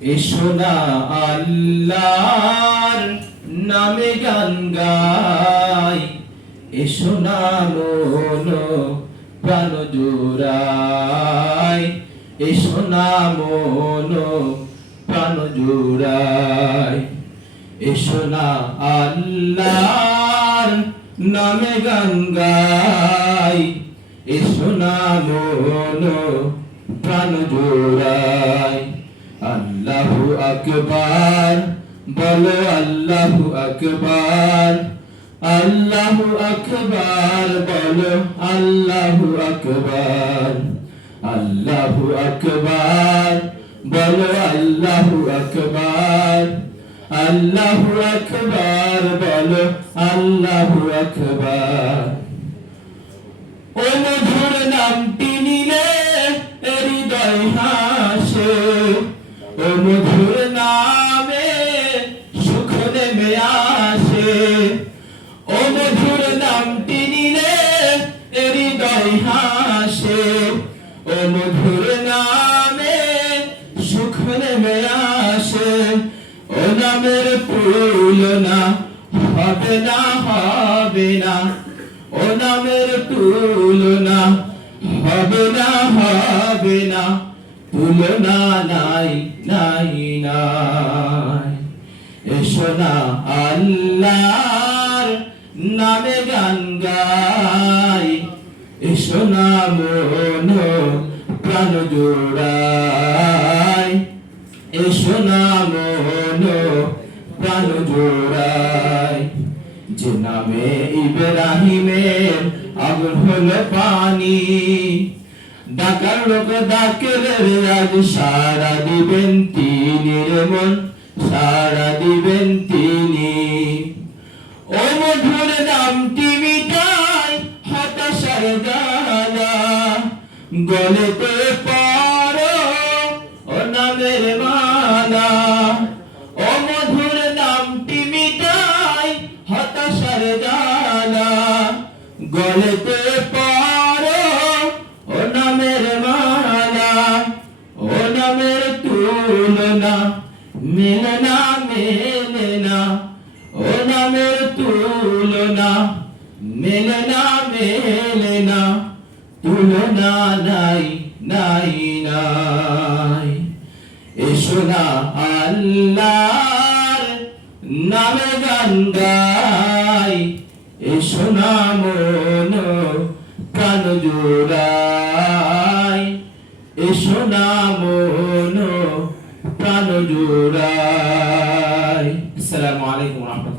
এসো না আল্লাহর নামে গান গাই, এসো না মন প্রাণ জুড়াই, এসো না মন প্রাণ জুড়াই। এসো না আল্লাহর নামে গান গাই, এসো না মন প্রাণ জুড়াই। আল্লাহু আকবার বলো, আল্লাহু আকবার, আল্লাহু আকবার বলো, আল্লাহু আকবার, আল্লাহু আকবার বলো, আল্লাহু আকবার, আল্লাহু আকবার বলো, আল্লাহু আকবার। ও মধুর নামটি নিলে হৃদয় হাসে, ও মধুর নামে সুখ নেমে আসে, ও মধুর নামটি নিলে হৃদয় হাসে, ও মধুর নামে সুখ নেমে আসে। ও নামের তুলনা হবে না, হবে না, ও নামের তুলনা হবে না, হবে না, তুলনা নাই, নাই, নাই। এসো না আল্লাহর নামে গান গাই, এসো না মন প্রাণ জোড়াই, এসো না মন প্রাণ জোড়াই। যে নামে ইব্রাহিমের আগুন হলো পানি, ডাকার লোক ডাকলে আজ সারা দিবেন তিনি রে মন, সারা দিবেন তিনি। ও মধুর নামটি মিটাই হতাশার জ্বালা, গলেতে পড়ো ও নামের মালা। ও মধুর নামটি মিটাই হতাশার জ্বালা, গলেতে পড়ো ও নামের মালা। ও নামের তুলনা মেলে না, মেলে না, ও নামের তুলনা মেলে না, মেলে না, তুলনা নাই, নাই, নাই। এসো না আল্লাহর নামে গান গাই, এসো না মন প্রাণ জোড়াই, এসো না মন প্রাণ জোড়াই। আসসালামু আলাইকুম ওয়া রাহমাতুল্লাহ।